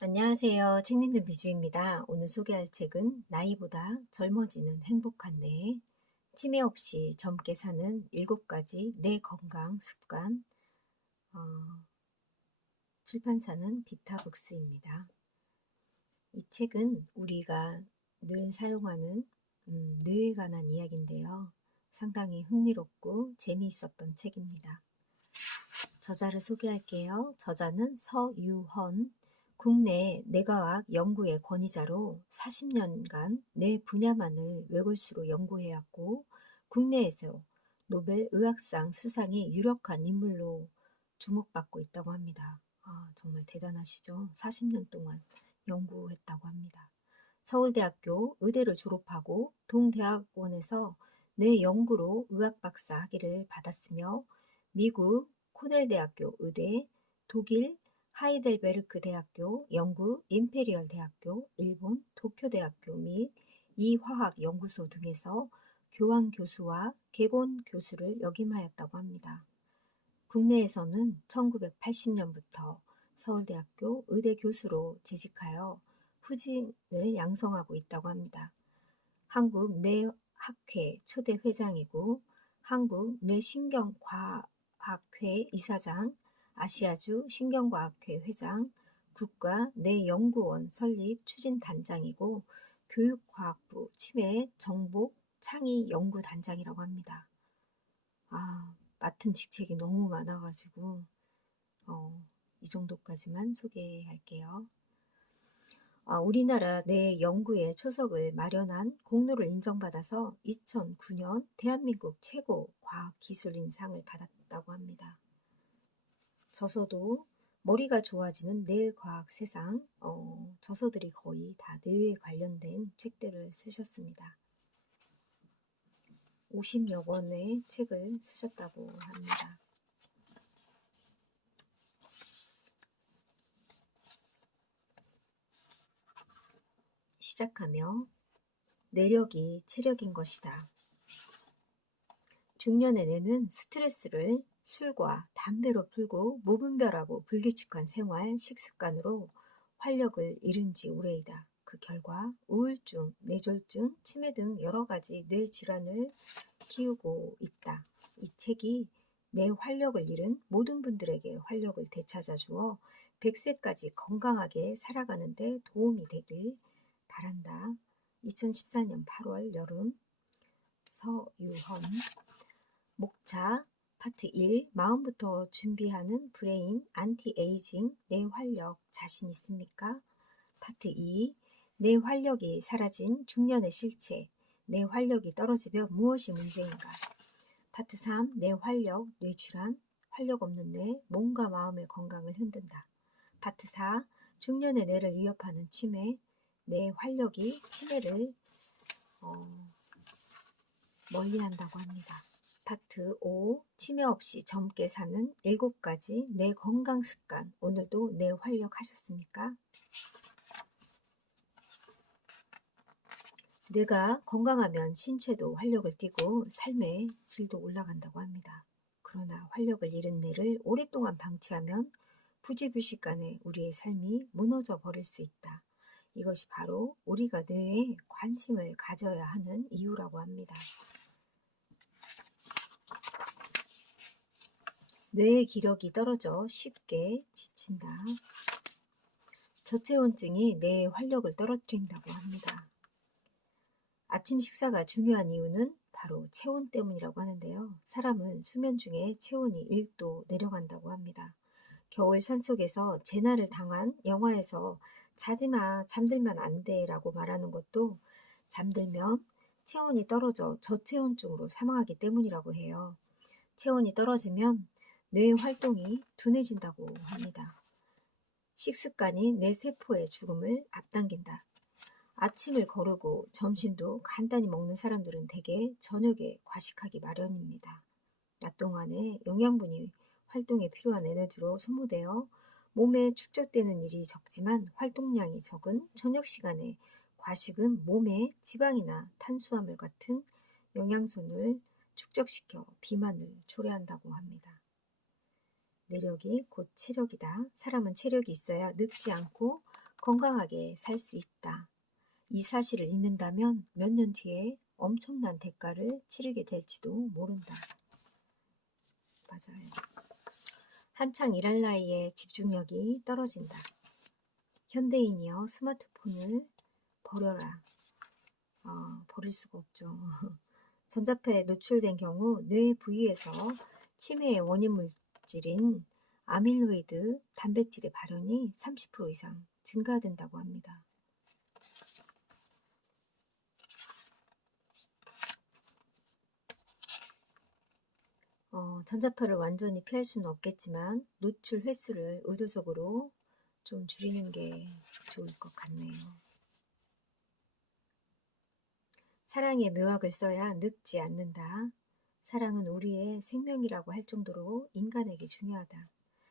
안녕하세요. 책 읽는 비주입니다. 오늘 소개할 책은 나이보다 젊어지는 행복한 뇌, 치매 없이 젊게 사는 7가지 뇌 건강 습관, 어, 출판사는 비타북스입니다. 이 책은 우리가 늘 사용하는 뇌에 관한 이야기인데요. 상당히 흥미롭고 재미있었던 책입니다. 저자를 소개할게요. 저자는 서유헌, 국내 뇌과학 연구의 권위자로 40년간 뇌 분야만을 외골수로 연구해왔고 국내에서 노벨 의학상 수상의 유력한 인물로 주목받고 있다고 합니다. 정말 대단하시죠? 40년 동안 연구했다고 합니다. 서울대학교 의대를 졸업하고 동대학원에서 뇌 연구로 의학박사 학위를 받았으며 미국 코넬대학교 의대, 독일 하이델베르크 대학교, 영국 임페리얼 대학교, 일본 도쿄대학교 및 이화학연구소 등에서 교환 교수와 개건 교수를 역임하였다고 합니다. 국내에서는 1980년부터 서울대학교 의대 교수로 재직하여 후진을 양성하고 있다고 합니다. 한국 뇌학회 초대 회장이고 한국 뇌신경과학회 이사장, 아시아주 신경과학회 회장, 국가뇌연구원 설립 추진단장이고 교육과학부 치매 정복 창의 연구단장이라고 합니다. 맡은 직책이 너무 많아가지고 이 정도까지만 소개할게요. 우리나라 뇌 연구에 초석을 마련한 공로를 인정받아서 2009년 대한민국 최고 과학기술인상을 받았다고 합니다. 저서도 머리가 좋아지는 뇌과학 세상, 저서들이 거의 다 뇌에 관련된 책들을 쓰셨습니다. 50여 권의 책을 쓰셨다고 합니다. 시작하며 뇌력이 체력인 것이다. 중년의 뇌는 스트레스를 술과 담배로 풀고 무분별하고 불규칙한 생활, 식습관으로 활력을 잃은 지 오래이다. 그 결과 우울증, 뇌졸중, 치매 등 여러 가지 뇌 질환을 키우고 있다. 이 책이 뇌 활력을 잃은 모든 분들에게 활력을 되찾아 주어 100세까지 건강하게 살아가는 데 도움이 되길 바란다. 2014년 8월 여름 서유헌. 목차 파트 1 마음부터 준비하는 브레인 안티에이징 뇌 활력 자신 있습니까? 파트 2 뇌 활력이 사라진 중년의 실체 뇌 활력이 떨어지면 무엇이 문제인가? 파트 3 뇌 활력 뇌질환 활력 없는 뇌 몸과 마음의 건강을 흔든다. 파트 4 중년의 뇌를 위협하는 치매 뇌 활력이 치매를 멀리한다고 합니다. 파트 5 치매 없이 젊게 사는 7가지 뇌 건강 습관 오늘도 뇌 활력 하셨습니까? 뇌가 건강하면 신체도 활력을 띠고 삶의 질도 올라간다고 합니다. 그러나 활력을 잃은 뇌를 오랫동안 방치하면 부지불식간에 우리의 삶이 무너져 버릴 수 있다. 이것이 바로 우리가 뇌에 관심을 가져야 하는 이유라고 합니다. 뇌의 기력이 떨어져 쉽게 지친다. 저체온증이 뇌의 활력을 떨어뜨린다고 합니다. 아침 식사가 중요한 이유는 바로 체온 때문이라고 하는데요. 사람은 수면 중에 체온이 1도 내려간다고 합니다. 겨울 산속에서 재난을 당한 영화에서 자지마, 잠들면 안 돼 라고 말하는 것도 잠들면 체온이 떨어져 저체온증으로 사망하기 때문이라고 해요. 체온이 떨어지면 뇌 활동이 둔해진다고 합니다. 식습관이 뇌 세포의 죽음을 앞당긴다. 아침을 거르고 점심도 간단히 먹는 사람들은 대개 저녁에 과식하기 마련입니다. 낮 동안에 영양분이 활동에 필요한 에너지로 소모되어 몸에 축적되는 일이 적지만 활동량이 적은 저녁 시간에 과식은 몸에 지방이나 탄수화물 같은 영양소를 축적시켜 비만을 초래한다고 합니다. 뇌력이 곧 체력이다. 사람은 체력이 있어야 늙지 않고 건강하게 살 수 있다. 이 사실을 잊는다면 몇 년 뒤에 엄청난 대가를 치르게 될지도 모른다. 맞아요. 한창 일할 나이에 집중력이 떨어진다. 현대인이여 스마트폰을 버려라. 버릴 수가 없죠. 전자파에 노출된 경우 뇌 부위에서 치매의 원인 물질인 아밀로이드 단백질의 발현이 30% 이상 증가된다고 합니다. 전자파를 완전히 피할 수는 없겠지만 노출 횟수를 의도적으로 좀 줄이는 게 좋을 것 같네요. 사랑의 묘학을 써야 늙지 않는다. 사랑은 우리의 생명이라고 할 정도로 인간에게 중요하다.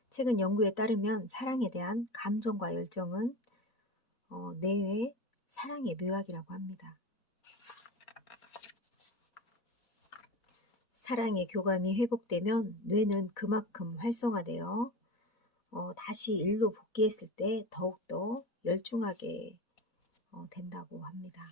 최근 연구에 따르면 사랑에 대한 감정과 열정은 뇌의 사랑의 묘학이라고 합니다. 사랑의 교감이 회복되면 뇌는 그만큼 활성화되어 다시 일로 복귀했을 때 더욱더 열중하게 된다고 합니다.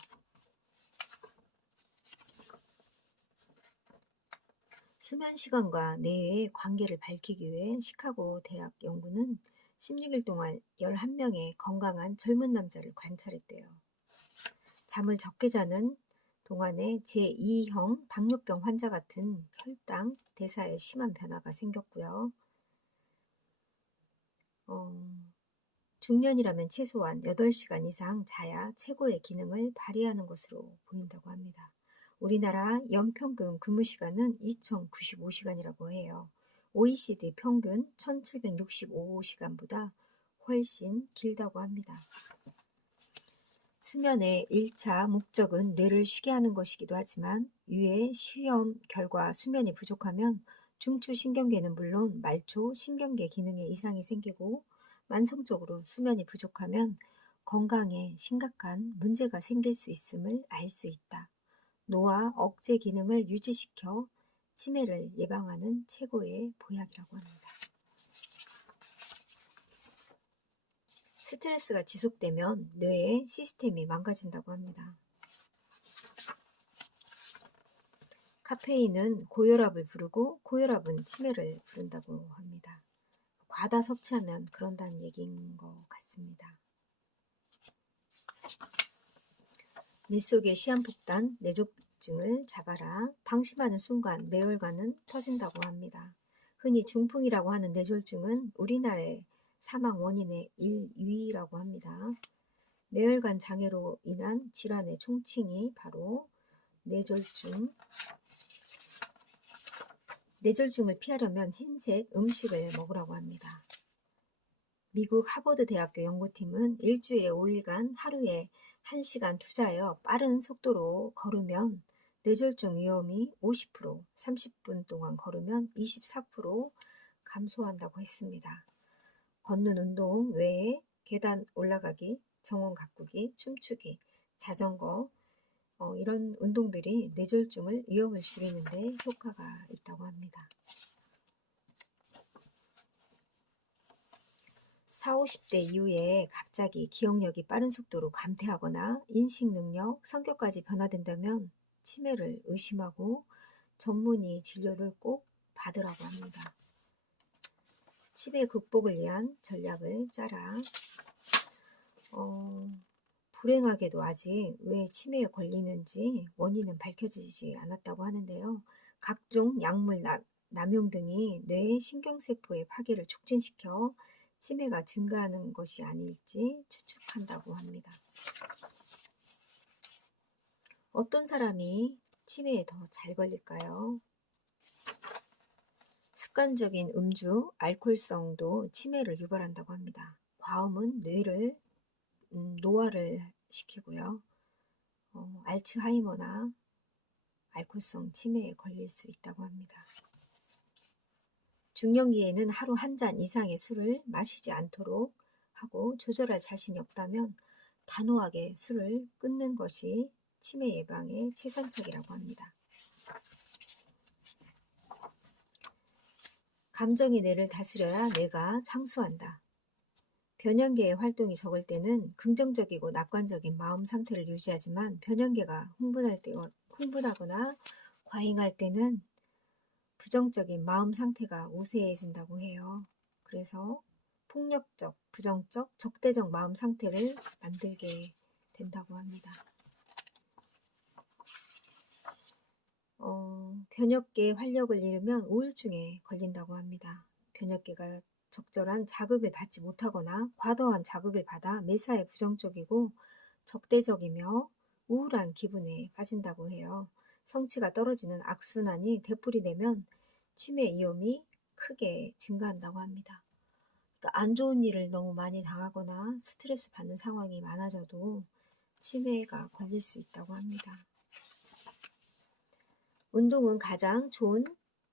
수면 시간과 뇌의 관계를 밝히기 위해 시카고 대학 연구는 16일 동안 11명의 건강한 젊은 남자를 관찰했대요. 잠을 적게 자는 동안에 제2형 당뇨병 환자 같은 혈당, 대사에 심한 변화가 생겼고요. 중년이라면 최소한 8시간 이상 자야 최고의 기능을 발휘하는 것으로 보인다고 합니다. 우리나라 연평균 근무시간은 2095시간이라고 해요. OECD 평균 1765시간보다 훨씬 길다고 합니다. 수면의 1차 목적은 뇌를 쉬게 하는 것이기도 하지만 위의 시험 결과 수면이 부족하면 중추신경계는 물론 말초 신경계 기능에 이상이 생기고 만성적으로 수면이 부족하면 건강에 심각한 문제가 생길 수 있음을 알 수 있다. 노화 억제 기능을 유지시켜 치매를 예방하는 최고의 보약이라고 합니다. 스트레스가 지속되면 뇌의 시스템이 망가진다고 합니다. 카페인은 고혈압을 부르고 고혈압은 치매를 부른다고 합니다. 과다 섭취하면 그런다는 얘기인 것 같습니다. 뇌 속의 시한폭탄, 뇌졸중을 잡아라. 방심하는 순간 뇌혈관은 터진다고 합니다. 흔히 중풍이라고 하는 뇌졸중은 우리나라의 사망 원인의 1위라고 합니다. 뇌혈관 장애로 인한 질환의 총칭이 바로 뇌졸중. 뇌졸중을 피하려면 흰색 음식을 먹으라고 합니다. 미국 하버드 대학교 연구팀은 일주일에 5일간 하루에 1시간 투자하여 빠른 속도로 걸으면 뇌졸중 위험이 50%, 30분 동안 걸으면 24% 감소한다고 했습니다. 걷는 운동 외에 계단 올라가기, 정원 가꾸기, 춤추기, 자전거 이런 운동들이 뇌졸중을 위험을 줄이는 데 효과가 있다고 합니다. 40, 50대 이후에 갑자기 기억력이 빠른 속도로 감퇴하거나 인식 능력, 성격까지 변화된다면 치매를 의심하고 전문의 진료를 꼭 받으라고 합니다. 치매 극복을 위한 전략을 짜라. 불행하게도 아직 왜 치매에 걸리는지 원인은 밝혀지지 않았다고 하는데요. 각종 약물 남용 등이 뇌의 신경세포의 파괴를 촉진시켜 치매가 증가하는 것이 아닐지 추측한다고 합니다. 어떤 사람이 치매에 더 잘 걸릴까요? 습관적인 음주, 알코올성도 치매를 유발한다고 합니다. 과음은 뇌를 노화를 시키고요. 알츠하이머나 알코올성 치매에 걸릴 수 있다고 합니다. 중년기에는 하루 1잔 이상의 술을 마시지 않도록 하고 조절할 자신이 없다면 단호하게 술을 끊는 것이 치매 예방에 최선책이라고 합니다. 감정의 뇌를 다스려야 뇌가 장수한다. 변형계의 활동이 적을 때는 긍정적이고 낙관적인 마음 상태를 유지하지만 변형계가 흥분하거나 과잉할 때는 부정적인 마음 상태가 우세해진다고 해요. 그래서 폭력적, 부정적, 적대적 마음 상태를 만들게 된다고 합니다. 변혁계의 활력을 잃으면 우울증에 걸린다고 합니다. 변혁계가 적절한 자극을 받지 못하거나 과도한 자극을 받아 매사에 부정적이고 적대적이며 우울한 기분에 빠진다고 해요. 성취가 떨어지는 악순환이 되풀이되면 치매 위험이 크게 증가한다고 합니다. 그러니까 안 좋은 일을 너무 많이 당하거나 스트레스 받는 상황이 많아져도 치매가 걸릴 수 있다고 합니다. 운동은 가장 좋은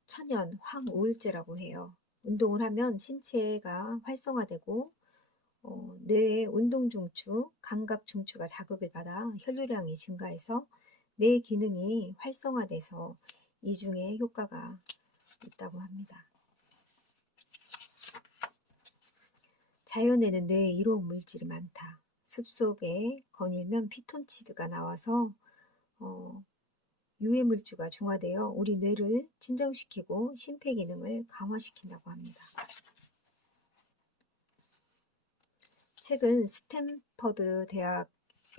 천연 항우울제라고 해요. 운동을 하면 신체가 활성화되고 뇌의 운동중추, 감각중추가 자극을 받아 혈류량이 증가해서 뇌 기능이 활성화돼서 이중의 효과가 있다고 합니다. 자연에는 뇌에 이로운 물질이 많다. 숲속에 거닐면 피톤치드가 나와서 유해물질과 중화되어 우리 뇌를 진정시키고 심폐기능을 강화시킨다고 합니다. 최근 스탠퍼드 대학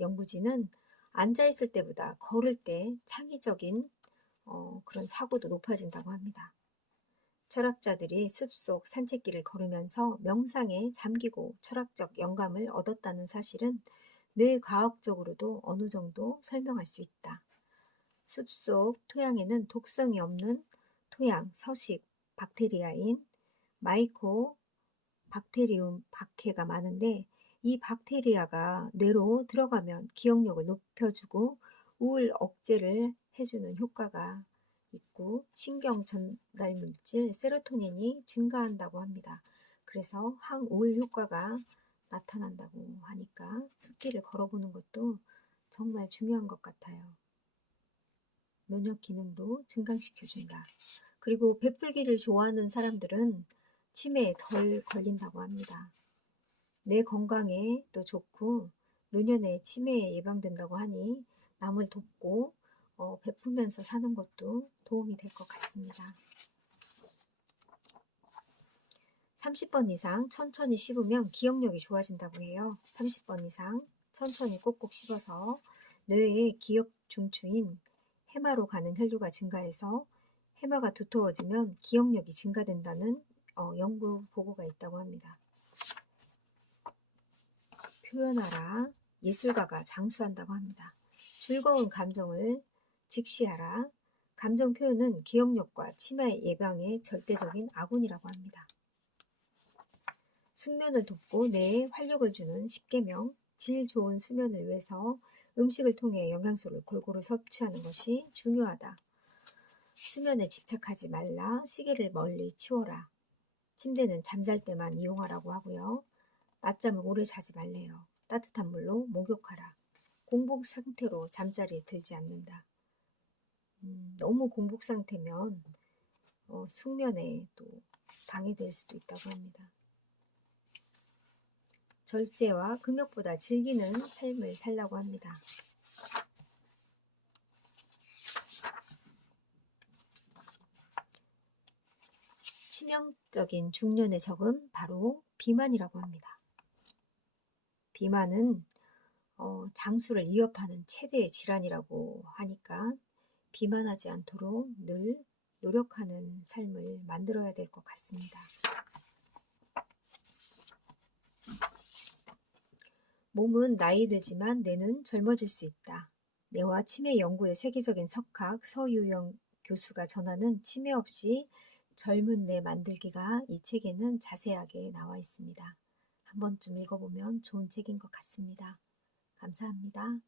연구진은 앉아있을 때보다 걸을 때 창의적인 그런 사고도 높아진다고 합니다. 철학자들이 숲속 산책길을 걸으면서 명상에 잠기고 철학적 영감을 얻었다는 사실은 뇌과학적으로도 어느 정도 설명할 수 있다. 숲속 토양에는 독성이 없는 토양, 서식, 박테리아인 마이코 박테리움 박해가 많은데 이 박테리아가 뇌로 들어가면 기억력을 높여주고 우울 억제를 해주는 효과가 있고 신경 전달 물질 세로토닌이 증가한다고 합니다. 그래서 항우울 효과가 나타난다고 하니까 숲길을 걸어보는 것도 정말 중요한 것 같아요. 면역 기능도 증강시켜준다. 그리고 베풀기를 좋아하는 사람들은 치매에 덜 걸린다고 합니다. 뇌 건강에 또 좋고 노년에 치매에 예방된다고 하니 남을 돕고 베푸면서 사는 것도 도움이 될 것 같습니다. 30번 이상 천천히 씹으면 기억력이 좋아진다고 해요. 30번 이상 천천히 꼭꼭 씹어서 뇌의 기억 중추인 해마로 가는 혈류가 증가해서 해마가 두터워지면 기억력이 증가된다는 연구 보고가 있다고 합니다. 표현하라. 예술가가 장수한다고 합니다. 즐거운 감정을 직시하라. 감정 표현은 기억력과 치매 예방의 절대적인 아군이라고 합니다. 숙면을 돕고 뇌에 활력을 주는 10계명, 질 좋은 수면을 위해서 음식을 통해 영양소를 골고루 섭취하는 것이 중요하다. 수면에 집착하지 말라. 시계를 멀리 치워라. 침대는 잠잘 때만 이용하라고 하고요. 낮잠을 오래 자지 말래요. 따뜻한 물로 목욕하라. 공복 상태로 잠자리에 들지 않는다. 너무 공복 상태면 숙면에 또 방해될 수도 있다고 합니다. 절제와 금욕보다 즐기는 삶을 살라고 합니다. 치명적인 중년의 적은 바로 비만이라고 합니다. 비만은 장수를 위협하는 최대의 질환이라고 하니까 비만하지 않도록 늘 노력하는 삶을 만들어야 될 것 같습니다. 몸은 나이 들지만 뇌는 젊어질 수 있다. 뇌와 치매 연구의 세계적인 석학 서유영 교수가 전하는 치매 없이 젊은 뇌 만들기가 이 책에는 자세하게 나와 있습니다. 한 번쯤 읽어보면 좋은 책인 것 같습니다. 감사합니다.